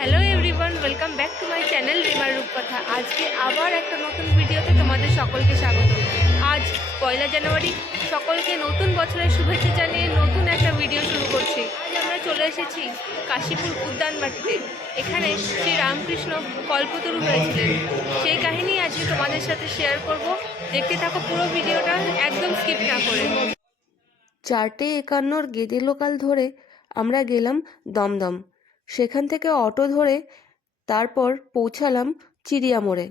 Hello everyone welcome back to my channel রিমার রূপকথা আজকে আবার একটা নতুন ভিডিওতে তোমাদের সকলকে স্বাগত। আজ পয়লা জানুয়ারি, সকলকে নতুন বছরের শুভেচ্ছা জানিয়ে নতুন একটা ভিডিও শুরু করছি। আজ আমরা চলে এসেছি কাশীপুর উদ্যানবাটিতে এখানে শ্রী রামকৃষ্ণ কল্পতরু হয়েছিলেন। সেই কাহিনী আজকে তোমাদের সাথে শেয়ার করব। দেখতে থাকো পুরো ভিডিওটা, একদম স্কিপ না করে। চারটে একান্নর গেদে লোকাল ধরে আমরা গেলাম দমদম। সেখান থেকে অটো ধরে তারপর পৌঁছালাম চিড়িয়া মোড়ে।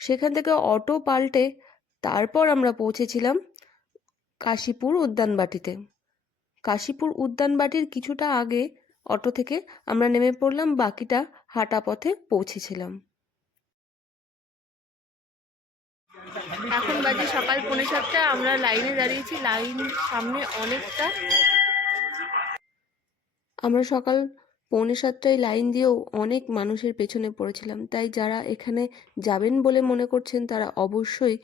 সেখান থেকে অটো পাল্টে তারপর আমরা পৌঁছেছিলাম কাশীপুর উদ্যানবাটিতে। কাশীপুর উদ্যানবাটির কিছুটা আগে অটো থেকে আমরা নেমে পড়লাম বাকিটা হাঁটা পথে পৌঁছেছিলাম। এখন বাজে সকাল পৌনে সাতটা আমরা লাইনে দাঁড়িয়েছি। লাইন সামনে অনেকটা। আমরা সকাল পৌনে সাতটায় লাইন দিয়েও অনেক মানুষের পেছনে পড়েছিলাম। তাই যারা এখানে যাবেন বলে মনে করছেন, তারা অবশ্যই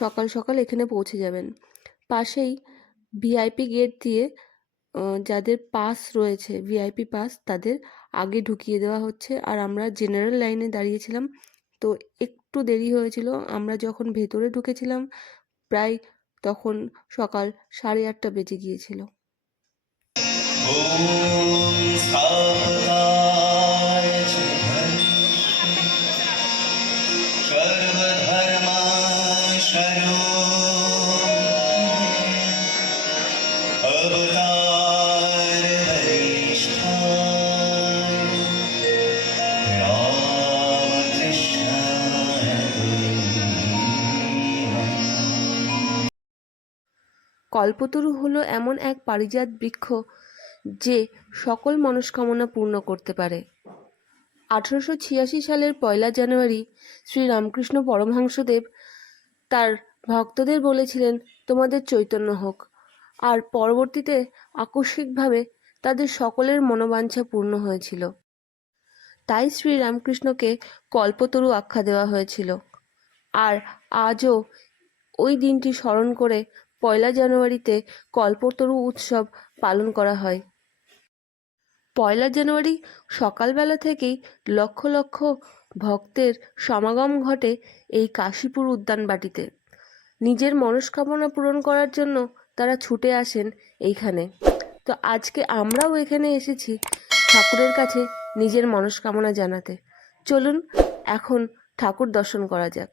সকাল সকাল এখানে পৌঁছে যাবেন। পাশেই ভিআইপি গেট দিয়ে যাদের পাস রয়েছে, ভিআইপি পাস, তাদের আগে ঢুকিয়ে দেওয়া হচ্ছে। আর আমরা জেনারেল লাইনে দাঁড়িয়েছিলাম, তো একটু দেরি হয়েছিল। আমরা যখন ভেতরে ঢুকেছিলাম, প্রায় তখন সকাল সাড়ে আটটা বেজে গিয়েছিল। কল্পতরু হলো এমন এক পারিজাত বৃক্ষ যে সকল মনস্কামনা পূর্ণ করতে পারে। আঠারোশো ছিয়াশি সালের পয়লা জানুয়ারি শ্রী রামকৃষ্ণ পরমহংসদেব তার ভক্তদের বলেছিলেন, তোমাদের চৈতন্য হোক। আর পরবর্তীতে আকস্মিকভাবে তাদের সকলের মনোবাঞ্ছা পূর্ণ হয়েছিল। তাই শ্রী রামকৃষ্ণকে কল্পতরু আখ্যা দেওয়া হয়েছিল। আর আজও ওই দিনটি স্মরণ করে পয়লা জানুয়ারিতে কল্পতরু উৎসব পালন করা হয়। পয়লা জানুয়ারি সকালবেলা থেকেই লক্ষ লক্ষ ভক্তের সমাগম ঘটে এই কাশীপুর উদ্যানবাটিতে নিজের মনস্কামনা পূরণ করার জন্য তারা ছুটে আসেন এইখানে। তো আজকে আমরাও এখানে এসেছি ঠাকুরের কাছে নিজের মনস্কামনা জানাতে। চলুন এখন ঠাকুর দর্শন করা যাক।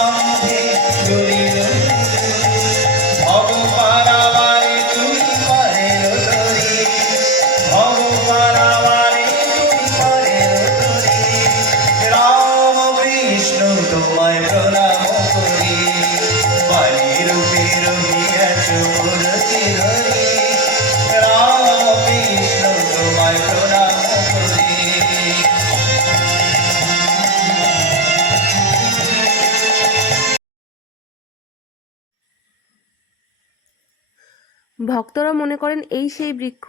ভক্তরা মনে করেন এই সেই বৃক্ষ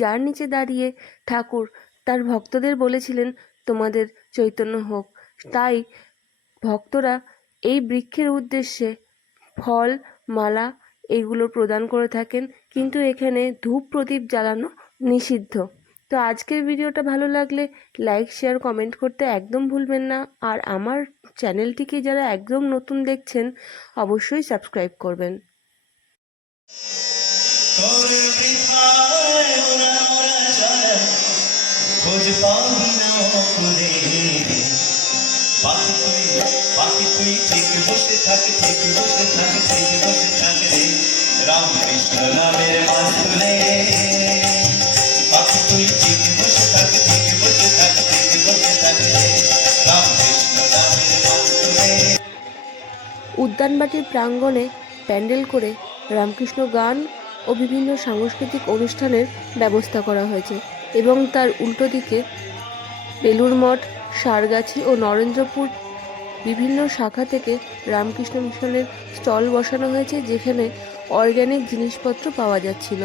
যার নিচে দাঁড়িয়ে ঠাকুর তার ভক্তদের বলেছিলেন, তোমাদের চৈতন্য হোক। তাই ভক্তরা এই বৃক্ষের উদ্দেশ্যে ফল, মালা এগুলো প্রদান করে থাকেন, কিন্তু এখানে ধূপ প্রদীপ জ্বালানো নিষিদ্ধ। তো আজকের ভিডিওটা ভালো লাগলে লাইক, শেয়ার, কমেন্ট করতে একদম ভুলবেন না। আর আমার চ্যানেলটিকে যারা একদম নতুন দেখছেন, অবশ্যই সাবস্ক্রাইব করবেন। উদ্যানবাটির প্রাঙ্গণে প্যান্ডেল করে রামকৃষ্ণ গান ও বিভিন্ন সাংস্কৃতিক অনুষ্ঠানের ব্যবস্থা করা হয়েছে এবং তার উল্টো দিকে বেলুড় মঠ, সারগাছি ও নরেন্দ্রপুর বিভিন্ন শাখা থেকে রামকৃষ্ণ মিশনের স্টল বসানো হয়েছে যেখানে অর্গ্যানিক জিনিসপত্র পাওয়া যাচ্ছিল।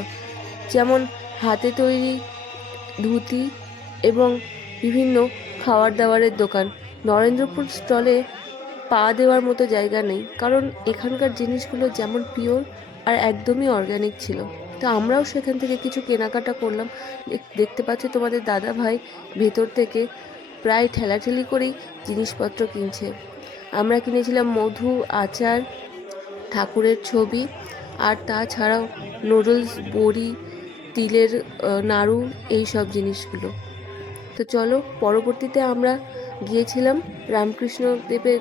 যেমন হাতে তৈরি ধুতি এবং বিভিন্ন খাবার দাবারের দোকান। নরেন্দ্রপুর স্টলে পা দেওয়ার মতো জায়গা নেই, কারণ এখানকার জিনিসগুলো যেমন পিওর আর একদমই অর্গ্যানিক ছিল। তো আমরাও সেখান থেকে কিছু কেনাকাটা করলাম। দেখ- দেখতে পাচ্ছ তোমাদের দাদা ভাই ভেতর থেকে প্রায় ঠেলাঠেলি করেই জিনিসপত্র কিনছে। আমরা কিনেছিলাম মধু, আচার, ঠাকুরের ছবি আর তাছাড়াও নুডলস বড়ি, তিলের নাড়ু এই সব জিনিসগুলো। তো চলো, পরবর্তীতে আমরা গিয়েছিলাম রামকৃষ্ণ দেবের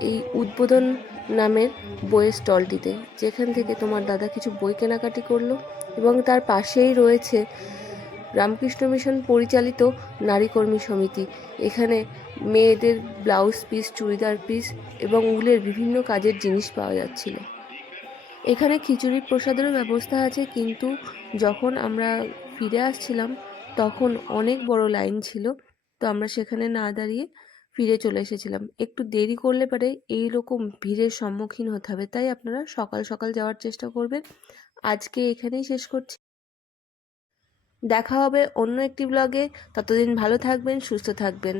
এই উদ্বোধন নামের বইয়ের স্টলটিতে, যেখান থেকে তোমার দাদা কিছু বই কেনাকাটি করল এবং তার পাশেই রয়েছে রামকৃষ্ণ মিশন পরিচালিত নারী কর্মী সমিতি। এখানে মেয়েদের ব্লাউজ পিস, চুড়িদার পিস এবং উলের বিভিন্ন কাজের জিনিস পাওয়া যাচ্ছিল। এখানে খিচুড়ির প্রসাদেরও ব্যবস্থা আছে, কিন্তু যখন আমরা ফিরে আসছিলাম, তখন অনেক বড় লাইন ছিল। তো আমরা সেখানে না দাঁড়িয়ে ফিরে চলে এসেছিলাম। একটু দেরি করলে পরে এই রকম ভিড়ের সম্মুখীন হতে হবে, তাই আপনারা সকাল সকাল যাওয়ার চেষ্টা করবেন। আজকে এখানেই শেষ করছি। দেখা হবে অন্য একটি ব্লগে ততদিন ভালো থাকবেন, সুস্থ থাকবেন।